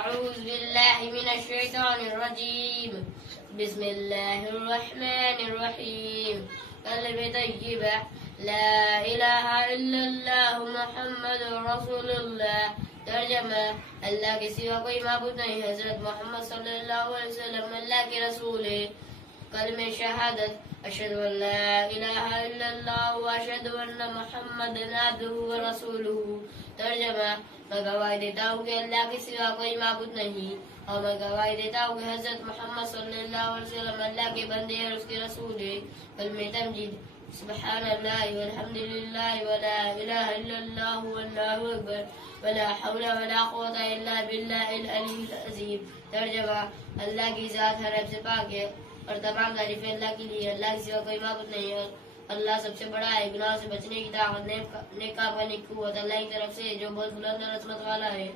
अऊज़ु बिल्लाहि मिनश शैतानिर रजीम। बिस्मिल्लाहिर्रहमानिर्रहीम। कल्मे तय्यिबा ला इलाहा इल्लल्लाह मुहम्मदुर रसूलुल्लाह। तर्जमा, अल्लाह के सिवा कोई माबूद नहीं, हजरत मोहम्मद सल्लल्लाहु अलैहि वसल्लम अल्लाह के रसूल है। कलमे शहादत, अशहदु अन ला इलाहा इल्लल्लाह व अशहदु अन्न मुहम्मदन अब्दुहु व रसूलुहु। तर्जमा, मैं गवाही देता हूँ कि अल्लाह के सिवा कोई माबूद नहीं, और मैं गवाही देता हूँ कि हजरत मोहम्मद सल्लल्लाहु अलैहि वसल्लम अल्लाह के बंदे और उसके रसूल है। कलमे तमजीद, सुब्हानल्लाह वल्हम्दुलिल्लाह वला इलाहा इल्लल्लाह वल्लाहु अकबर वला हौला वला कुव्वता इल्ला बिल्लाहिल अलीय्यिल अज़ीम। तर्जमा, अल्लाह की जात हर ऐब से पाक है और तमाम तारीफें अल्लाह के लिए। अल्लाह के सिवा कोई माबूद नहीं है। अल्लाह सबसे बड़ा है। गुनाह से बचने की ताकत, नेक काम करने की कुव्वत अल्लाह की तरफ से, जो बहुत बुलंद और अज़मत वाला है।